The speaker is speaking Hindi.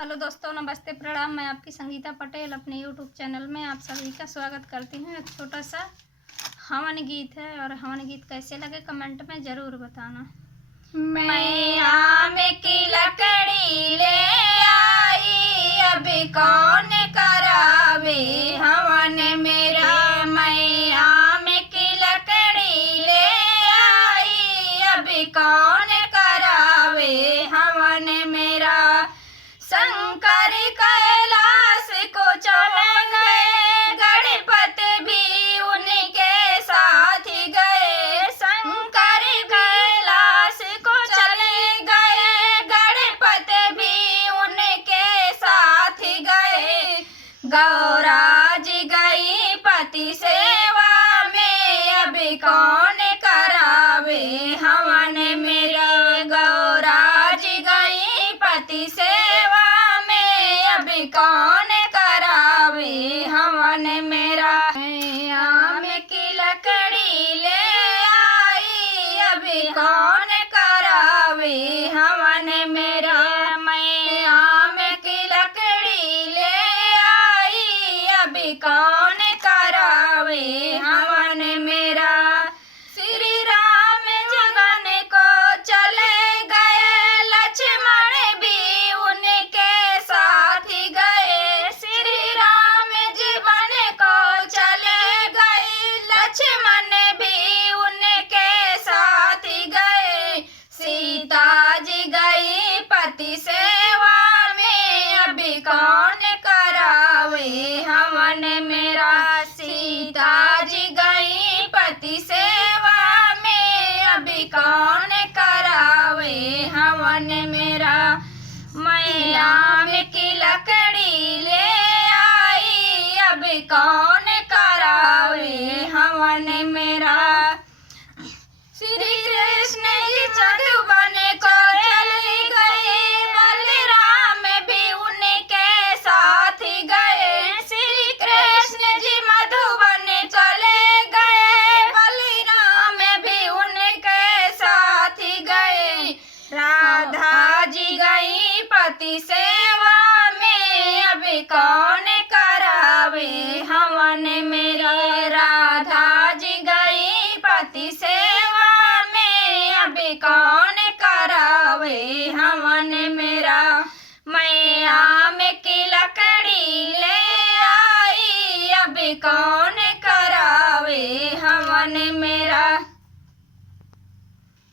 हेलो दोस्तों, नमस्ते, प्रणाम। मैं आपकी संगीता पटेल अपने यूट्यूब चैनल में आप सभी का स्वागत करती हूँ। एक छोटा सा हवन गीत है और हवन गीत कैसे लगे कमेंट में ज़रूर बताना। मैं आम की लकड़ी ले आई, अभी कौन करावे हवन मेरा। मैं आम की लकड़ी ले आई, अभी कौन करावे हवन मेरा। शंकर कैलाश को चले गए, गणपति भी उनके साथ गए। शंकर कैलाश को चले गए, गणपति भी उनके साथ गए। गौरा जी गई पति सेवा में, अभी कौन करावे हवन मेरे। गौरा जी गई पति सेवा में, अभी कौन करावे हवन मेरा। मैं आम की लकड़ी ले आई, अभी कौन करावे हवन मेरा। मैं आम की लकड़ी ले आई, अभी कौन करावे हवन मेरा। श्री राम जीवन को चले गए, लक्ष्मण भी उनके साथ गए। श्री राम जीवन को चले गए, लक्ष्मण भी उनके साथ गए। सीता जी गई पति सेवा में, अभी कौन करावे हवन मेरा। सीता जी गई पति सेवा में, अभी कौन करावे हवन मेरा। मैं आम की लकड़ी ले आई, अभी कौन करावे हवन मेरा। श्री कृष्ण जी मधुबन को चली गए, बलराम भी उनके साथ गए। श्री कृष्ण जी मधुबन चले गए, बलराम भी उनके साथ गए। राधा जी गई पति सेवा में, अभी कौन करावे हवन मेरा। राधा जी गई पति सेवा में, अभी कौन करावे